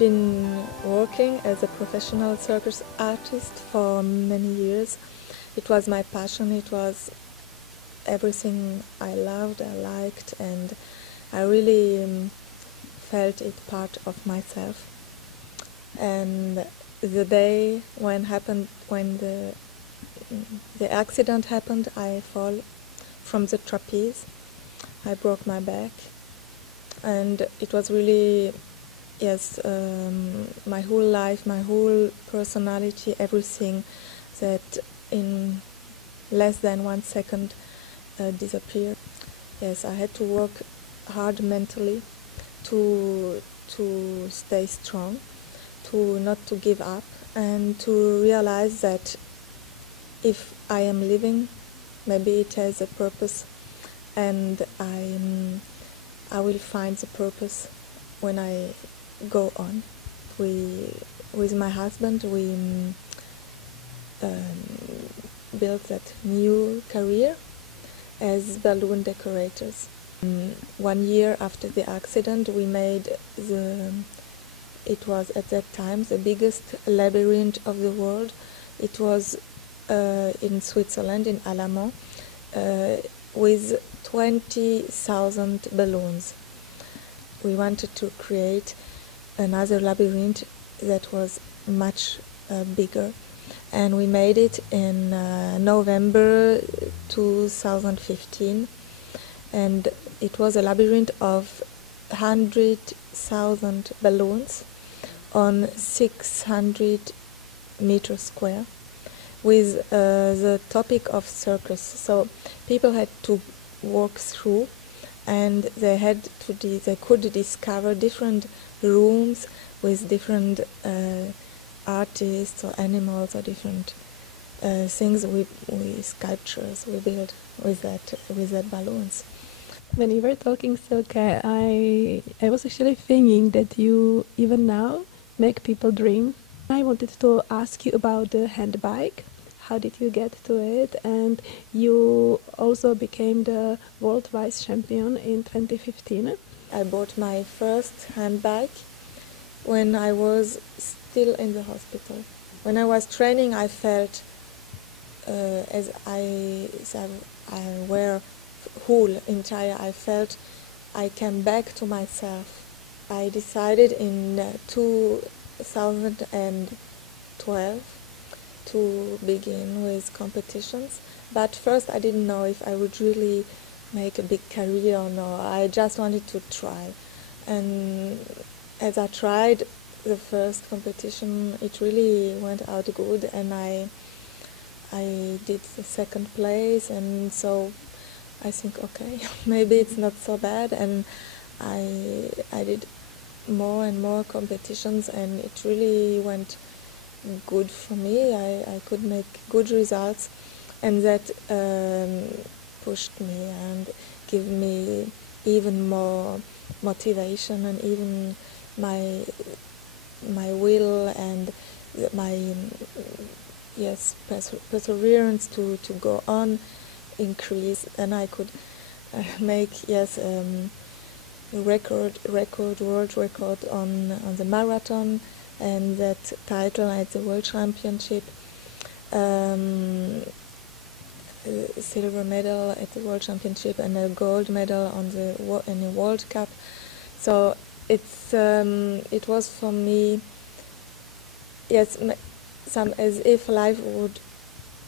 been working as a professional circus artist for many years. It was my passion, it was everything I loved, I liked, and I really felt it part of myself. And the day when the accident happened, I fall from the trapeze. I broke my back, and it was really, yes, my whole life, my whole personality, everything that in less than 1 second disappeared. Yes, I had to work hard mentally to stay strong, to not to give up, and to realize that if I am living, maybe it has a purpose, and I will find the purpose when I go on. With my husband, we built that new career as balloon decorators. 1 year after the accident, we made it was at that time the biggest labyrinth of the world. It was in Switzerland, in Alamand, with 20,000 balloons. We wanted to create another labyrinth that was much bigger, and we made it in November 2015, and it was a labyrinth of 100,000 balloons on 600 meters square, with the topic of circus. So people had to walk through, and they could discover different rooms with different artists or animals or different things with sculptures we built with that balloons. When you were talking, Silke, I was actually thinking that you even now make people dream. I wanted to ask you about the handbike. How did you get to it? And you also became the world vice champion in 2015. I bought my first handbike when I was still in the hospital. When I was training, I felt as I were whole entire. I felt I came back to myself. I decided in 2012 to begin with competitions, but first I didn't know if I would really make a big career or no. I just wanted to try, and as I tried the first competition, it really went out good, and I did the second place, and so I think, okay, maybe it's not so bad, and I did more and more competitions, and it really went good for me. I could make good results, and that pushed me and gave me even more motivation, and even my will and my perseverance to go on increase, and I could make world record on the marathon, and that title at the World Championship, silver medal at the World Championship, and a gold medal in the World Cup. So it was for me, as if life would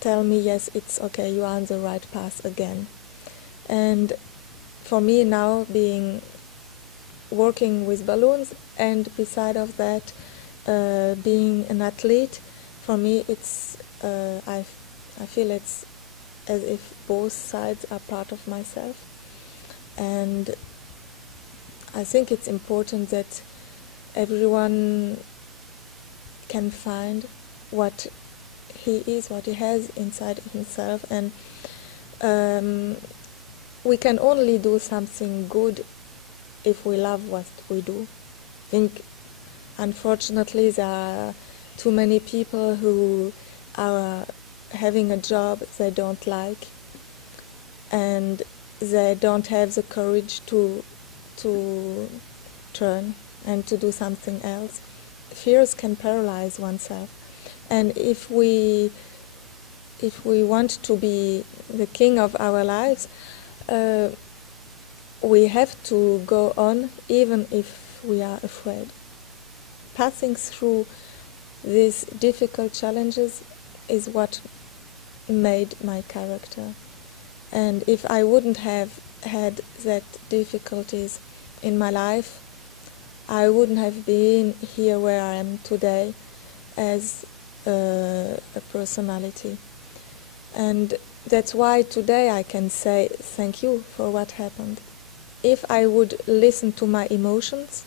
tell me, yes, it's okay, you are on the right path again. And for me now, working with balloons, and beside of that, being an athlete, for me it's I feel it's as if both sides are part of myself, and I think it's important that everyone can find what he is, what he has inside himself, and we can only do something good if we love what we do. I think, unfortunately, there are too many people who are having a job they don't like, and they don't have the courage to turn and to do something else. fears can paralyze oneself. And if we want to be the king of our lives, we have to go on even if we are afraid. Passing through these difficult challenges is what made my character. And if I wouldn't have had that difficulties in my life, I wouldn't have been here where I am today as a personality. And that's why today I can say thank you for what happened. If I would listen to my emotions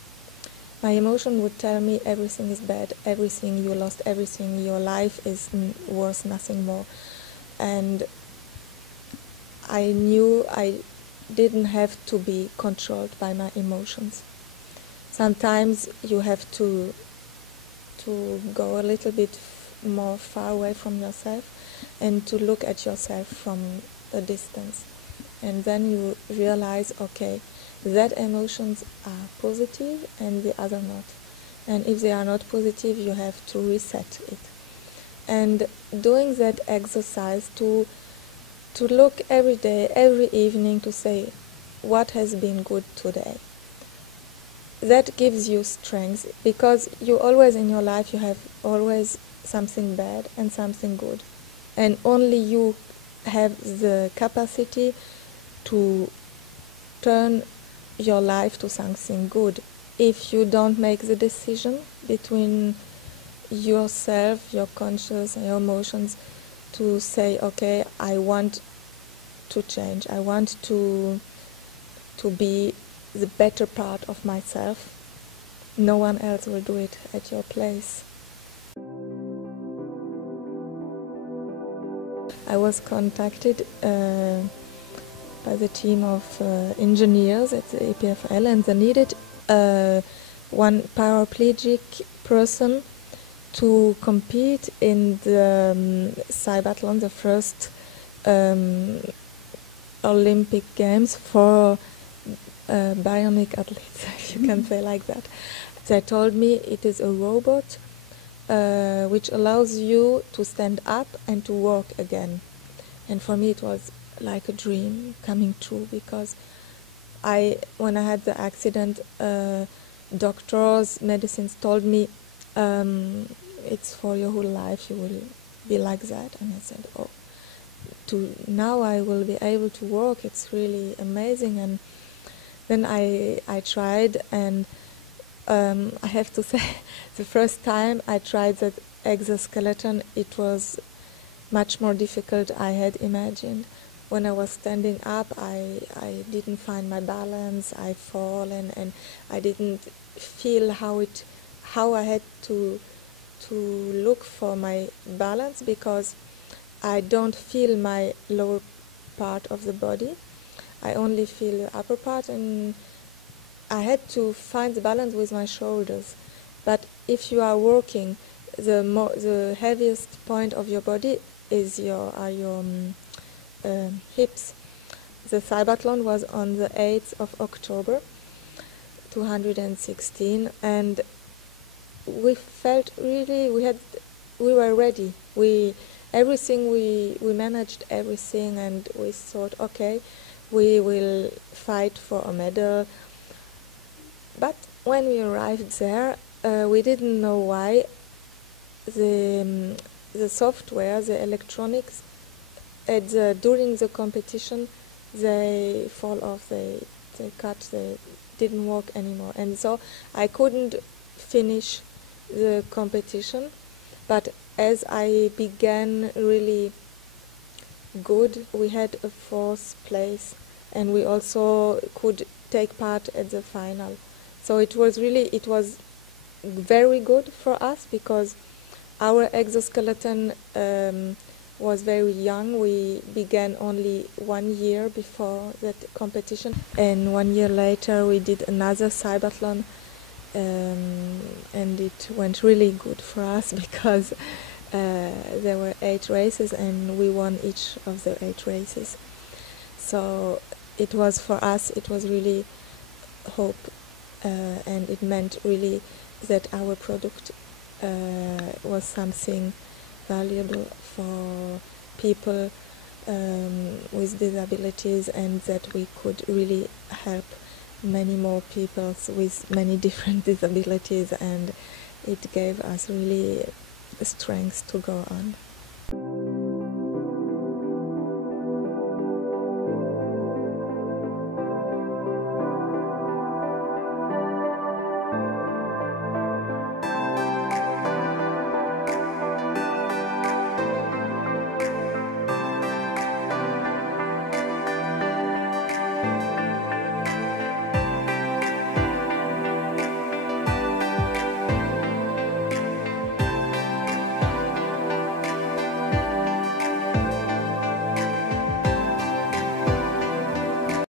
would tell me everything is bad, everything you lost, everything, your life is worth nothing more. And I knew I didn't have to be controlled by my emotions. Sometimes you have to go a little bit more far away from yourself and to look at yourself from a distance. And then you realize, okay, that emotions are positive and the other not. And if they are not positive, you have to reset it. And doing that exercise to look every day, every evening, to say what has been good today. That gives you strength, because you always in your life, you have always something bad and something good. And only you have the capacity to turn your life to something good. If you don't make the decision between yourself, your conscience and your emotions, to say, okay, I want to change, I want to be the better part of myself, no one else will do it at your place. I was contacted by the team of engineers at the EPFL, and they needed one paraplegic person to compete in the cybathlon, the first Olympic Games for bionic athletes, if you can say like that. They told me it is a robot which allows you to stand up and to walk again. And for me it was like a dream coming true, because when I had the accident, doctors, medicines told me it's for your whole life, you will be like that. And I said, oh, now I will be able to walk, it's really amazing. And then I tried, and I have to say, the first time I tried that exoskeleton, it was much more difficult I had imagined. When I was standing up, I didn't find my balance, I fall, and I didn't feel how I had to look for my balance, because I don't feel my lower part of the body. I only feel the upper part, and I had to find the balance with my shoulders. But if you are walking, the heaviest point of your body is your hips. The cybathlon was on the 8th of October 2016, and we felt really we were ready. We managed everything, and we thought, okay, we will fight for a medal. But when we arrived there, we didn't know why the software, the electronics, during the competition, they fall off, they cut, they didn't work anymore. And so I couldn't finish the competition. But as I began really good, we had a 4th place, and we also could take part at the final. So it was very good for us, because our exoskeleton was very young. We began only 1 year before that competition, and 1 year later we did another cybathlon, and it went really good for us, because there were 8 races and we won each of the 8 races. So it was, for us, it was really hope, and it meant really that our product was something valuable for people with disabilities, and that we could really help many more people with many different disabilities, and it gave us really strength to go on.